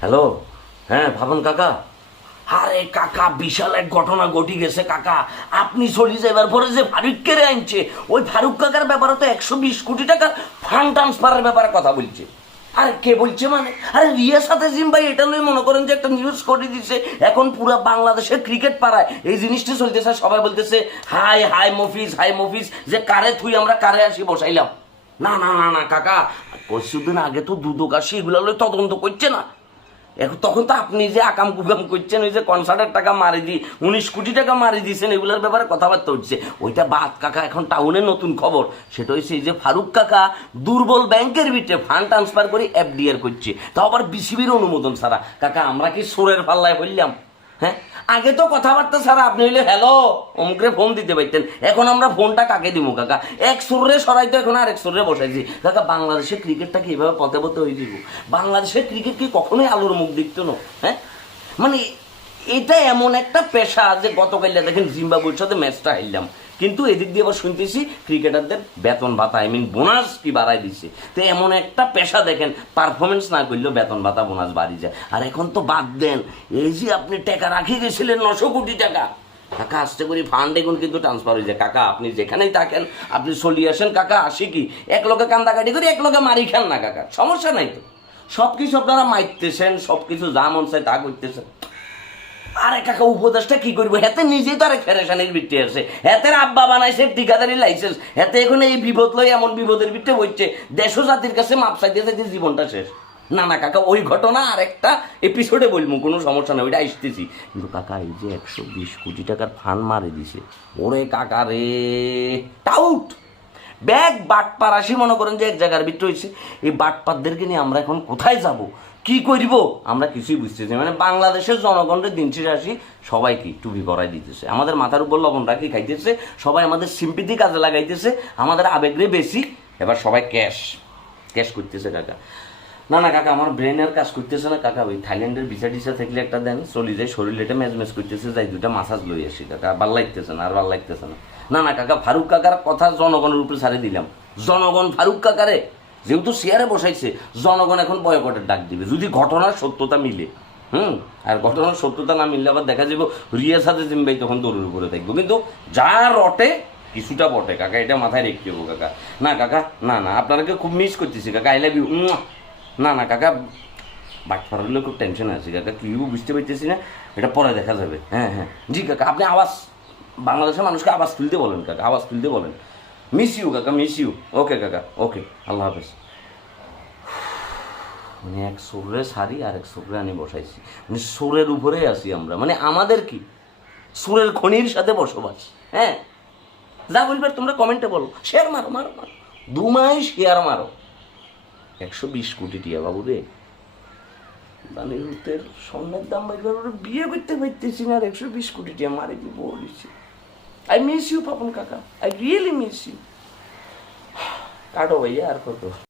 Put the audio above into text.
Hello? হ্যাঁ ভাবন কাকা। আরে কাকা, বিশাল এক ঘটনা ঘটি গেছে কাকা। আপনি চলে যাবার পরে যে ফারুক কেড়ে আনছে, ওই ফারুক কাকার ব্যাপারে তো একশো বিশ কোটি টাকার ফান্ড ট্রান্সফারের ব্যাপারে কথা বলছে। আরে কে বলছে মানে? আরে রিয়ার সাথে জিম ভাই, এটা নিয়ে মনে করেন যে একটা নিউজ করে দিছে। এখন পুরো বাংলাদেশের ক্রিকেট পাড়ায় এই জিনিসটা চলতেছে, সবাই বলতেছে, হাই হাই মফিস হাই মফিস যে কারে থুই আমরা কারে আসি, বসাইলাম। না না না না, কাকা। কিছুদিন আগে তো দুদক আসি, এগুলো তদন্ত করছে না। এখন তখন তো আপনি যে আকাম কুকাম করছেন, ওই যে কনসার্টের টাকা মারি দি, উনিশ কোটি টাকা মারি দিয়েছেন এগুলোর ব্যাপারে কথাবার্তা হচ্ছে। ওইটা বাদ কাকা, এখন টাউনের নতুন খবর। সেটা হচ্ছে যে ফারুক কাকা দুর্বল ব্যাংকের ভিতরে ফান্ড ট্রান্সফার করে এফডিআর করছে। তাও আবার বিসিবির অনুমোদন ছাড়া। কাকা, আমরা কি সোরের পাল্লায় বললাম? হ্যাঁ? আগে তো কথাবার্তা ছাড়া আপনি হইলে, হ্যালো, অমুকরে ফোন দিতে পারতেন। এখন আমরা ফোনটা কাকে দিব, কাকা? এক সুরে সরাইতো এখন আরেক সুরে বসাইছি। কাকা, বাংলাদেশের ক্রিকেটটা কি এভাবে পথে পথে হয়ে দিব বাংলাদেশের ক্রিকেট কি কখনোই আলোর মুখ দেখত না? হ্যাঁ? মানে এটা এমন একটা পেশা যে গতকাল দেখেন জিম্বাবুর সাথে ম্যাচটা হারলাম। কিন্তু এদিক দিয়ে আবার শুনতেছি ক্রিকেটারদের বেতন ভাতা আই মিন বোনাস কি বাড়াই দিছে তো এমন একটা পেশা দেখেন পারফরমেন্স না করলেও বেতন ভাতা বোনাস বাড়ি যায়। আর এখন তো বাদ দেন, এই যে আপনি টাকা রাখি গেছিলেন নশো কোটি টাকা। কাকা আসতে করি ফান্ড এখন কিন্তু ট্রান্সফার হয়ে যায়। কাকা, আপনি যেখানেই থাকেন, আপনি চলি আসেন, কাকা, আসি কি? এক লোকে কান্দাকাটি করি, এক লোকে মারি খান না, কাকা। সমস্যা নাই তো। সব কিছু আপনারা মাইতেছেন সব কিছু যা মন চায় তা করতেছেন। আরে কাকা, উপদেশটা কি করব? হেতে নিজেই তো আরেক ফেরেশানির ভিত্তি আছে। হেতের আব্বা বানাইছে ঠিকাদারি লাইসেন্স হেতে এখন এই বিপদ লই এমন বিপদের ভিত্তি হচ্ছে দেশ জাতির কাছে মাপ চাইতে চাইতে জীবনটা শেষ। না না, কাকা, ওই ঘটনা আরেকটা এপিসোডে বলব, কোনো সমস্যা নেই, ওইটা আসতেছি। কিন্তু কাকা, এই যে একশো বিশ কোটি টাকার ফান মারে দিছে, ওরে কাকা রে, টাউট! ব্যাগ বাটপার আসি, মনে করেন যে এক জায়গার ভিতরে হয়েছে এই বাটপারদেরকে নিয়ে আমরা এখন কোথায় যাব? কি করব? আমরা কিছুই বুঝতেছি মানে বাংলাদেশের জনগণের দিন শেষে আসি সবাই কি টুপি করাই দিতেছে। আমাদের মাথার উপর লবণ রাখি, খাইতেছে। সবাই আমাদের সিম্পিতি কাজে লাগাইতেছে। আমাদের আবেগরে বেশি, এবার সবাই ক্যাশ ক্যাশ করতেছে কাকা না না, কাকা, আমার ব্রেনের কাজ করতেছে না, কাকা, ওই থাইল্যান্ডের ভিসা টিসা থাকলে একটা দেন, চলি যায় শরীর এটা ম্যাচ করতেছে, যাই দুটা মাসাজ লই আসি, কাকা ভালো লাগতেছে না, আর ভালো লাগতেছে না। না না, কাকা, ফারুক কাকার কথা জনগণের উপরে ছাড়ে দিলাম। জনগণ ফারুক কাকারে, যেহেতু চেয়ারে বসাইছে, জনগণ এখন বয়কটের ডাক দিবে। যদি ঘটনার সত্যতা মিলে, হুম, আর ঘটনার সত্যতা না মিললে আবার দেখা যাবে রিয়ার সাথে জিম্বাই তখন দৌড়ের উপরে থাকব। কিন্তু যা রটে, কিছুটা বটে, কাকা, এটা মাথায় রেখে দেবো, কাকা। না কাকা, না না আপনাকে খুব মিস করতেছি, কাকা আই লাভ ইউ না না, কাকা বাট ফারালে খুব টেনশন আছে, কাকা কি বুঝতে পারতেছি না, এটা পরে দেখা যাবে। হ্যাঁ হ্যাঁ। জি, কাকা, আপনি আওয়াজ, বাংলাদেশের মানুষকে আওয়াজ তুলতে বলেন, কাকা, আওয়াজ তুলতে বলেন। মিস ইউ কাকা মিস ইউ ওকে কাকা ওকে আল্লাহ হাফেজ। মানে এক সুরে সারি আর এক সুরে আমি বসাইছি। মানে সুরের উপরেই আছি আমরা। মানে আমাদের কি? সুরের খনির সাথে বসবাস। হ্যাঁ? যা বলবে তোমরা কমেন্টে বলো। শেয়ার মারো মারো মারো। দু মাস শেয়ার মারো। একশো বিশ কোটি টিয়া বাবু রে। দানিরুতের স্বর্ণের দাম বাইবার ওরা বিয়ে করতে পারতেছি না আর একশো বিশ কোটি টিয়া মারে কি বলেছি আই মিস ইউ পাপন কাকা আই রিয়েলি মিস ইউ কাটো ভাইয়া আর কত?